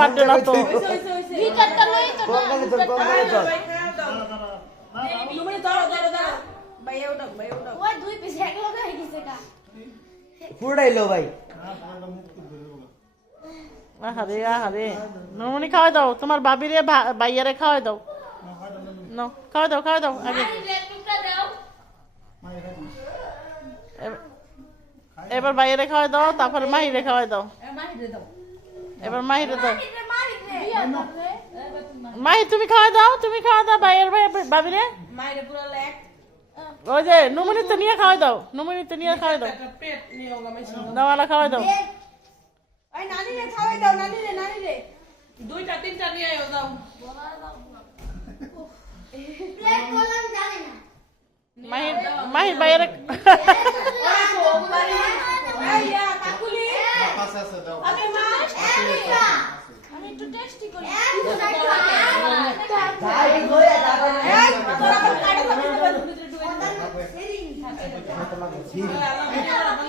birthday না তো ভিতরটা লই তো না ওই দুই পিস এক লগে হয়ে গেছে কা পুরোটাই লো ভাই আহারে আহারে নমনি খাওয়াই দাও তোমার বাবিরে ভাইয়ারে খাওয়াই দাও নাও খাওয়াই দাও আগে টুকটা দাও এবার ভাইয়ারে খাওয়াই দাও তারপর মাহিরে খাওয়াই দাও এবার মাহিরে দাও মাহি তুমি খাওয়াই দাও ভাইয়ের বাবিরে ওই যে নুমনিতে নিয়ে খাওয়াই দাও দাওয়ালা খাওয়াই দাও ওই নানি রে খাওয়াই দাও নানি রে দুইটা তিনটা নিয়ে আয়ো যাও প্লেট কলম জানে না মাহি ভাইয়েরে আইয়া কাকুলি আমি মা আমি একটু টেস্টি করি ভাই গোয়া দাদা এই তোরা কাটা দিতে পারবি ঝিল